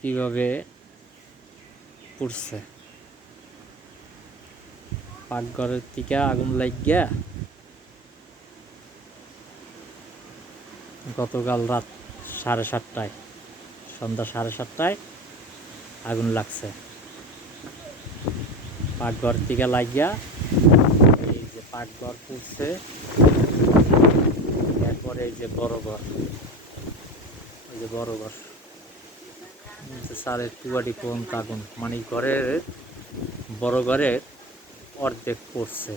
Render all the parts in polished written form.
কিভাবে পুড়ছে। পাকঘরের থেকে আগুন লাগিয়া গতকাল রাত 7:30টায়, সন্ধ্যা 7:30টায় আগুন লাগছে। পাকঘর থেকে লাগিয়া এই যে পাকঘর পুড়ছে। এরপরে এই যে বড় ঘর, ওই যে বড় ঘর, সারের টুয়াটি পর্যন্ত আগুন, মানে ঘরের বড় ঘরের অর্ধেক পড়ছে।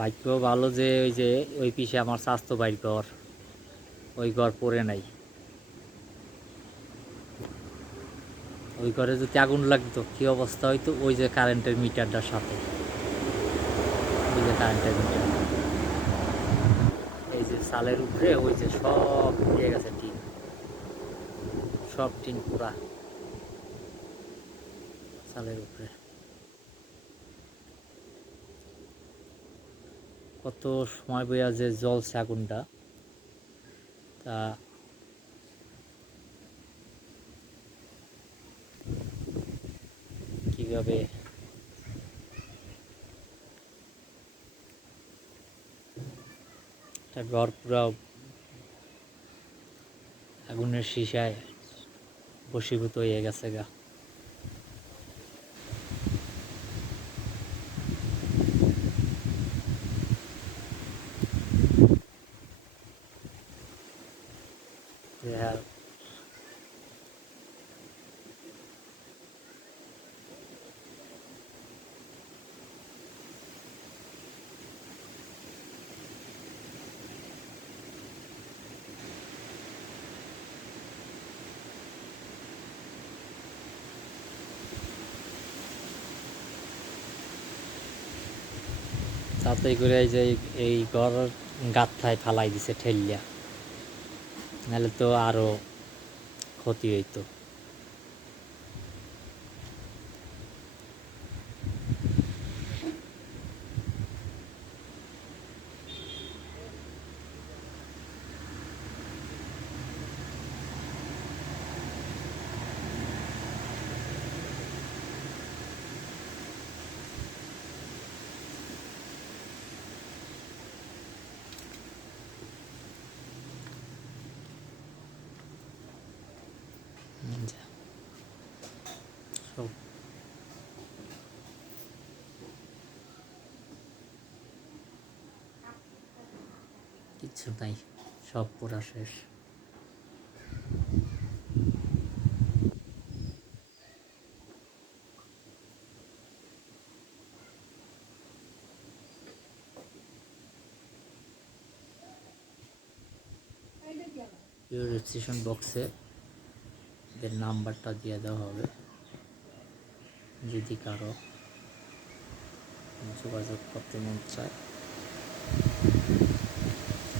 ভাগ্য ভালো যে ওই যে ওই পিছে আমার স্বাস্থ্য বাইর ঘর, ওই ঘর পড়ে নাই। ওই ঘরে যদি আগুন লাগতো কি অবস্থা হইতো, ওই যে কারেন্টের মিটারটার সাথে, ওই যে কারেন্টের মিটার, এই যে চালের উপরে ওই যে সব পুড়ে গেছে, টিন, সব টিন পুরা চালের উপরে। কত সময় বইয়া যে জ্বলছে আগুনটা, তা কিভাবে ঘর পুরা আগুনের শিশায় বশীভূত হয়ে গেছে গা। তাতে করে এই যে এই ঘর গাঁথায় ফালাই দিছে ঠেলিয়া, নাহলে তো আরো ক্ষতি হইতো। সব কিছু নাই, সব পুরা শেষ। রেজিস্ট্রেশন বক্সে এদের নাম্বারটা দিয়ে দেওয়া হবে, যদি কারো যোগাযোগ করতে মন চায়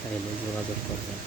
তাহলে যোগাযোগ করবেন।